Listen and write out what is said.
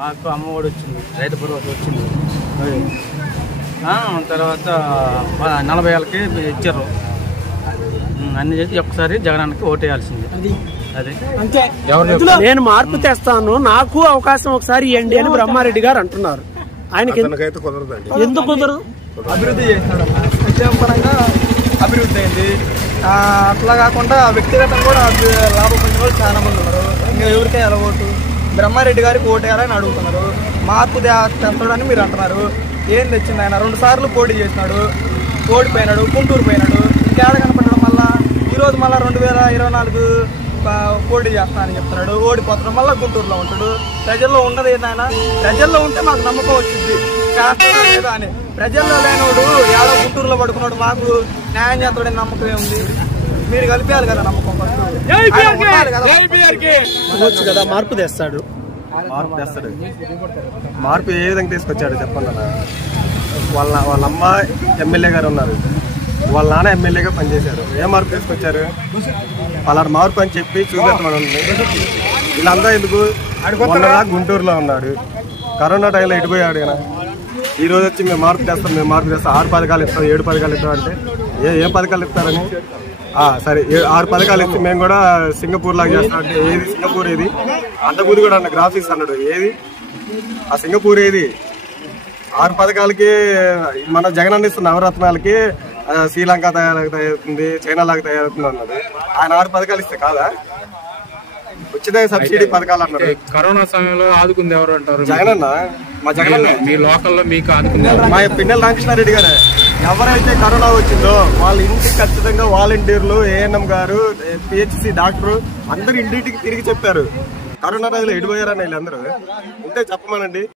మాకు అమ్మఒడి వచ్చింది, రైతు భరోసా వచ్చింది. తర్వాత 40 ఏళ్ళకి ఇచ్చారు. అన్ని చేసి ఒక్కసారి జగనానికి ఓటేయాల్సింది. అదే నేను మార్పు తెస్తాను, నాకు అవకాశం ఒకసారి ఇవ్వండి అని బ్రహ్మారెడ్డి గారు అంటున్నారు. ఆయనకి ఎందుకు కుదరదు? అభివృద్ధి చేసినాడు, సంక్షేమ పరంగా అభివృద్ధి అయింది. అట్లా కాకుండా వ్యక్తిగతంగా కూడా లాభం పొందిన వాళ్ళు చాలా మంది ఉన్నారు. ఇంకా ఎవరికే ఎలా ఓటు? బ్రహ్మారెడ్డి గారికి ఓటు వేయాలని అడుగుతున్నారు. మార్పు తెస్తాడని మీరు అంటున్నారు. ఏం తెచ్చింది ఆయన? 2 సార్లు పోటీ చేసినాడు, ఓడిపోయినాడు, గుంటూరు పోయినాడు. ఇంకేడ కనపడడం మళ్ళా ఈరోజు మళ్ళీ 2024 పోటీ చేస్తానని చెప్తున్నాడు. ఓడిపోతున్నాడు, మళ్ళీ గుంటూరులో ఉంటాడు. ప్రజల్లో ఉన్నది ఏదైనా, ప్రజల్లో ఉంటే మాకు నమ్మకం వచ్చింది చేస్తాడా లేదా అని. ప్రజల్లో లేనోడు ఏడో గుంటూరులో పడుకున్నాడు, మాకు న్యాయం చేస్తాడని నమ్మకం ఏముంది? మీరు కలిపేయాలి కదా నమ్మకం. కదా మార్పు తెస్తాడు. మార్పు ఏ విధంగా తీసుకొచ్చాడు చెప్పండి. వాళ్ళ అమ్మ ఎమ్మెల్యే గారు ఉన్నారు, వాళ్ళ నాన్న ఎమ్మెల్యేగా పనిచేశారు. ఏ మార్పు తీసుకొచ్చారు? అలాంటి మార్పు అని చెప్పి చూపెట్టమని. వీళ్ళంతా ఎందుకు? గుంటూరులో ఉన్నాడు, కరోనా టైంలో ఎటుపోయాడు కదా. ఈ రోజు వచ్చి మేము మార్పు చేస్తాం 6 పథకాలు ఇస్తాం, 7 పథకాలు ఇస్తాం అంటే ఏ పథకాలు ఇస్తారని? సరే 6 పథకాలు ఇస్తే మేము కూడా సింగపూర్ లాగా చేస్తాం అంటే ఏది సింగపూర్? ఏది అంతకుముందు కూడా అన్న గ్రాఫిక్స్ అన్నాడు, ఏది ఆ సింగపూర్? ఏది 6 పథకాలకి మన జగన్ అందిస్తున్న నవరత్నాలకి శ్రీలంక తయారవుతుంది, చైనా లాగా తయారవుతుంది అన్నాడు. ఆయన 6 పథకాలు ఇస్తే కాదా? ఉచిత సబ్సిడీ పథకాలు అన్నాడు. కరోనా సమయంలో ఆదుకుంది ఎవరు అంటారు? జగన్ అన్న, మా జగన్ మీ లోకల్లో మీకు ఆదుకుంది మా పిన్నెల రామకృష్ణారెడ్డి గారు. ఎవరైతే కరోనా వచ్చిందో వాళ్ళ ఇంటికి ఖచ్చితంగా వాలంటీర్లు, ఏఎన్ఎం గారు, పిహెచ్సి డాక్టర్ అందరు ఇంటికి తిరిగి చెప్పారు కరోనా రోజులు ఎడిపోయారని. వీళ్ళందరూ ఉంటే చెప్పమనండి.